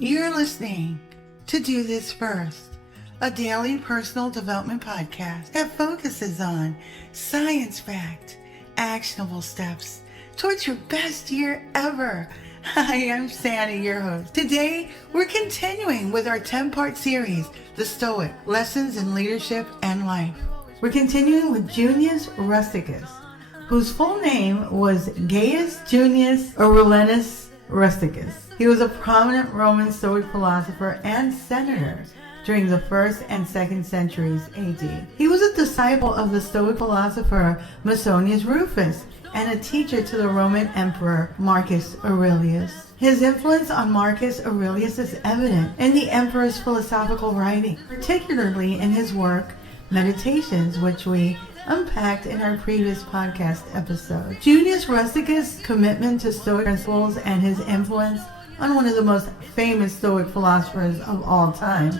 You're listening to Do This First, a daily personal development podcast that focuses on science-backed, actionable steps towards your best year ever. Hi, I'm Sandy, your host. Today, we're continuing with our 10-part series, The Stoic, Lessons in Leadership and Life. We're continuing with Junius Rusticus, whose full name was Gaius Junius Aurelius Rusticus. He was a prominent Roman Stoic philosopher and senator during the 1st and 2nd centuries AD. He was a disciple of the Stoic philosopher Musonius Rufus and a teacher to the Roman Emperor Marcus Aurelius. His influence on Marcus Aurelius is evident in the emperor's philosophical writing, particularly in his work Meditations, which we unpacked in our previous podcast episode. Junius Rusticus' commitment to Stoic principles and his influence on one of the most famous Stoic philosophers of all time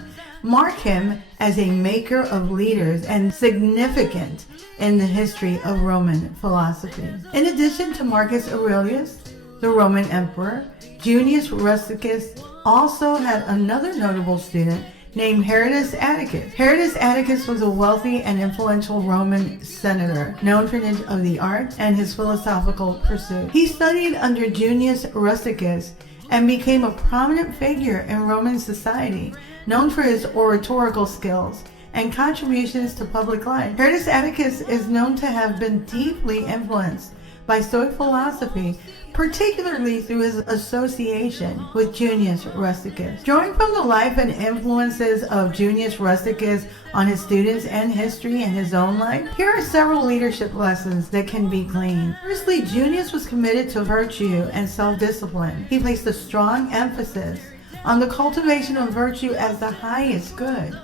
mark him as a maker of leaders and significant in the history of Roman philosophy. In addition to Marcus Aurelius, the Roman emperor, Junius Rusticus also had another notable student named Herodes Atticus. Herodes Atticus was a wealthy and influential Roman senator, known for knowledge of the arts and his philosophical pursuits. He studied under Junius Rusticus and became a prominent figure in Roman society, known for his oratorical skills and contributions to public life. Herodes Atticus is known to have been deeply influenced by Stoic philosophy, particularly through his association with Junius Rusticus. Drawing from the life and influences of Junius Rusticus on his students and history and his own life, here are several leadership lessons that can be gleaned. Firstly, Junius was committed to virtue and self-discipline. He placed a strong emphasis on the cultivation of virtue as the highest good.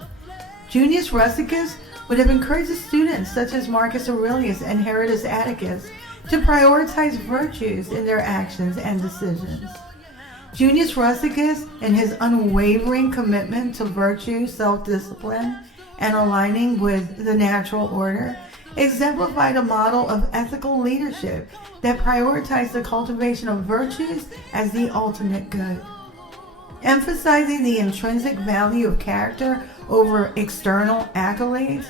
Junius Rusticus would have encouraged his students, such as Marcus Aurelius and Herodes Atticus, to prioritize virtues in their actions and decisions. Junius Rusticus, in his unwavering commitment to virtue, self-discipline, and aligning with the natural order, exemplified a model of ethical leadership that prioritized the cultivation of virtues as the ultimate good. Emphasizing the intrinsic value of character over external accolades,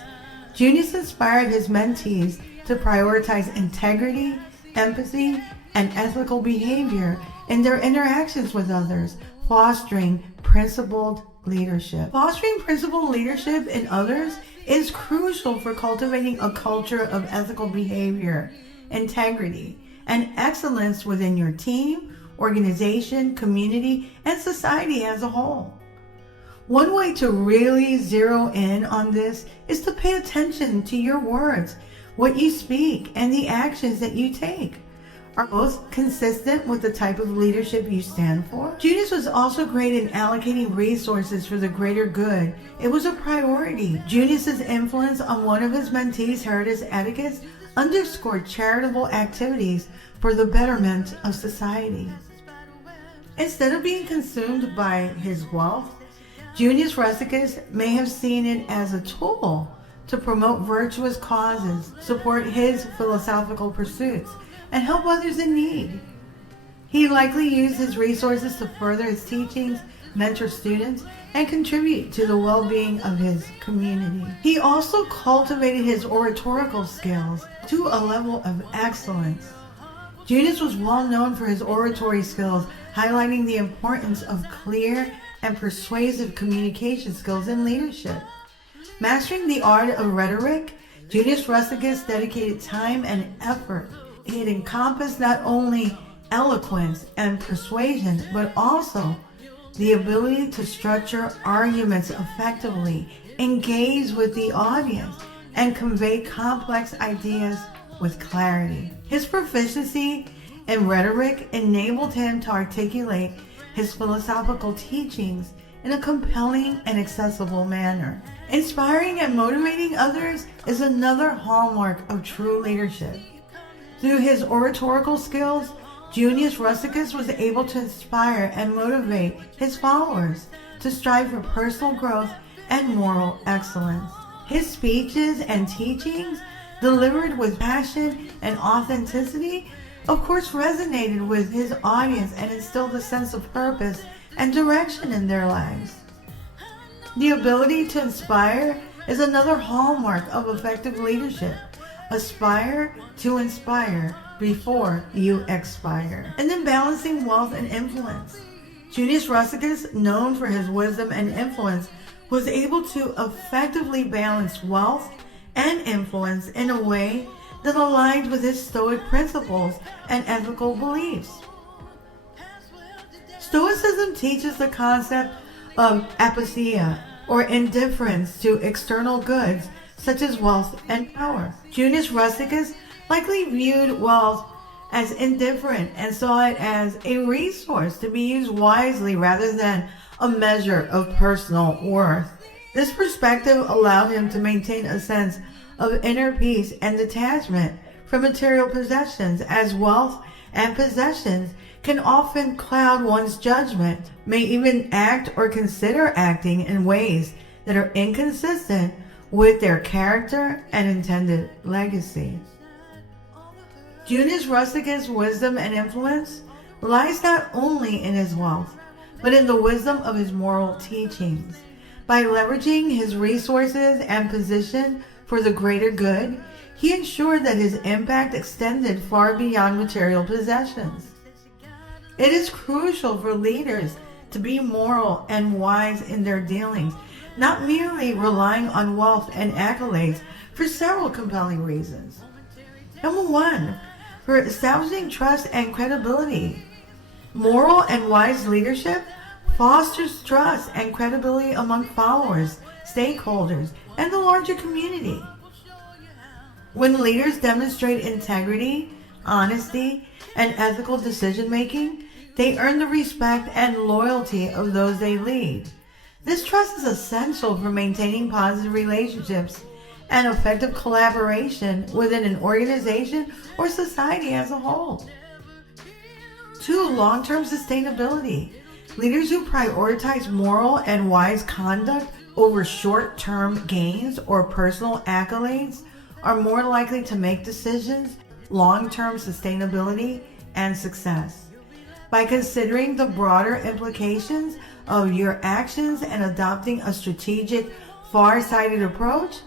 Junius inspired his mentees to prioritize integrity, empathy, and ethical behavior in their interactions with others, fostering principled leadership. Fostering principled leadership in others is crucial for cultivating a culture of ethical behavior, integrity, and excellence within your team, organization, community, and society as a whole. One way to really zero in on this is to pay attention to your words, what you speak, and the actions that you take. Are both consistent with the type of leadership you stand for? Junius was also great in allocating resources for the greater good. It was a priority. Junius's influence on one of his mentees, Herodes Atticus, underscored charitable activities for the betterment of society. Instead of being consumed by his wealth, Junius Rusticus may have seen it as a tool to promote virtuous causes, support his philosophical pursuits, and help others in need. He likely used his resources to further his teachings, mentor students, and contribute to the well-being of his community. He also cultivated his oratorical skills to a level of excellence. Junius was well known for his oratory skills, highlighting the importance of clear and persuasive communication skills in leadership. Mastering the art of rhetoric, Junius Rusticus dedicated time and effort. It encompassed not only eloquence and persuasion, but also the ability to structure arguments effectively, engage with the audience, and convey complex ideas with clarity. His proficiency in rhetoric enabled him to articulate his philosophical teachings in a compelling and accessible manner. Inspiring and motivating others is another hallmark of true leadership. Through his oratorical skills, Junius Rusticus was able to inspire and motivate his followers to strive for personal growth and moral excellence. His speeches and teachings, delivered with passion and authenticity, of course resonated with his audience and instilled a sense of purpose and direction in their lives. The ability to inspire is another hallmark of effective leadership. Aspire to inspire before you expire. And then balancing wealth and influence. Junius Rusticus, known for his wisdom and influence, was able to effectively balance wealth and influence in a way that aligned with his Stoic principles and ethical beliefs. Stoicism teaches the concept of apatheia, or indifference to external goods such as wealth and power. Junius Rusticus likely viewed wealth as indifferent and saw it as a resource to be used wisely rather than a measure of personal worth. This perspective allowed him to maintain a sense of inner peace and detachment from material possessions, as wealth and possessions can often cloud one's judgment, may even act or consider acting in ways that are inconsistent with their character and intended legacy. Junius Rusticus' wisdom and influence lies not only in his wealth, but in the wisdom of his moral teachings. By leveraging his resources and position for the greater good, he ensured that his impact extended far beyond material possessions. It is crucial for leaders to be moral and wise in their dealings, not merely relying on wealth and accolades, for several compelling reasons. Number one, for establishing trust and credibility. Moral and wise leadership fosters trust and credibility among followers, stakeholders, and the larger community. When leaders demonstrate integrity, honesty, and ethical decision-making, they earn the respect and loyalty of those they lead. This trust is essential for maintaining positive relationships and effective collaboration within an organization or society as a whole. 2. Long-term sustainability. Leaders who prioritize moral and wise conduct over short-term gains or personal accolades are more likely to make decisions, long-term sustainability, and success. By considering the broader implications of your actions and adopting a strategic, far-sighted approach,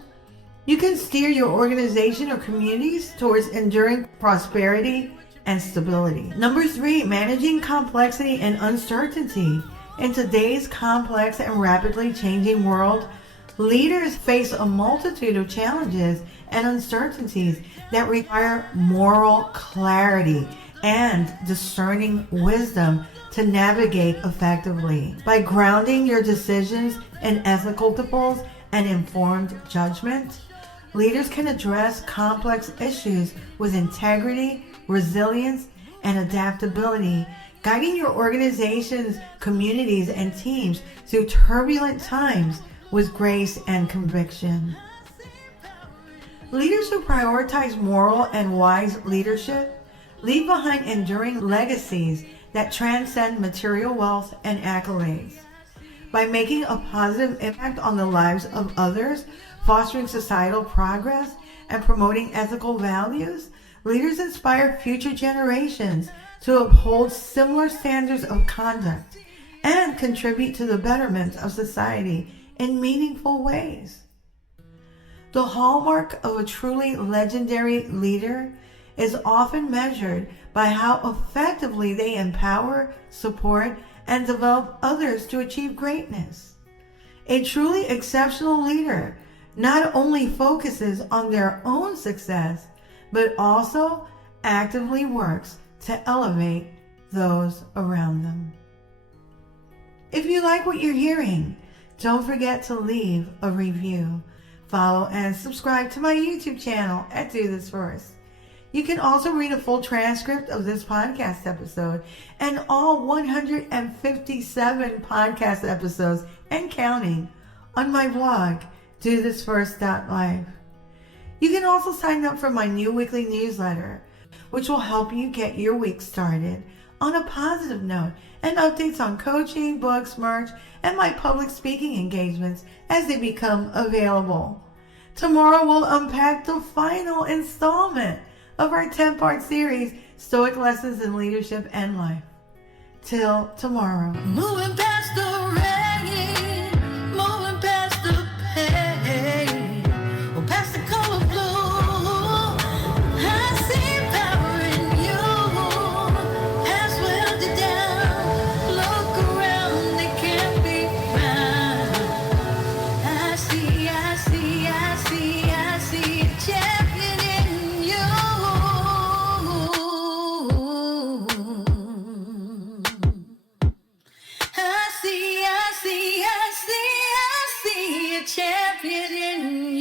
you can steer your organization or communities towards enduring prosperity and stability. Number 3, managing complexity and uncertainty. In today's complex and rapidly changing world, leaders face a multitude of challenges and uncertainties that require moral clarity and discerning wisdom to navigate effectively. By grounding your decisions in ethical principles and informed judgment, leaders can address complex issues with integrity, resilience, and adaptability, guiding your organizations, communities, and teams through turbulent times with grace and conviction. Leaders who prioritize moral and wise leadership leave behind enduring legacies that transcend material wealth and accolades. By making a positive impact on the lives of others, fostering societal progress, and promoting ethical values, leaders inspire future generations to uphold similar standards of conduct and contribute to the betterment of society in meaningful ways. The hallmark of a truly legendary leader is often measured by how effectively they empower, support, and develop others to achieve greatness. A truly exceptional leader not only focuses on their own success, but also actively works to elevate those around them. If you like what you're hearing, don't forget to leave a review. Follow and subscribe to my YouTube channel at Do This First. You can also read a full transcript of this podcast episode and all 157 podcast episodes and counting on my blog, DoThisFirst.life. You can also sign up for my new weekly newsletter, which will help you get your week started on a positive note, and updates on coaching, books, merch, and my public speaking engagements as they become available. Tomorrow we'll unpack the final installment of our 10-part series, Stoic Lessons in Leadership and Life. Till tomorrow. Moving past the rain, moving past the pain, or past the color blue. I see power in you. Has welded it down. Look around, it can't be found. I see a champion in you. I see a champion in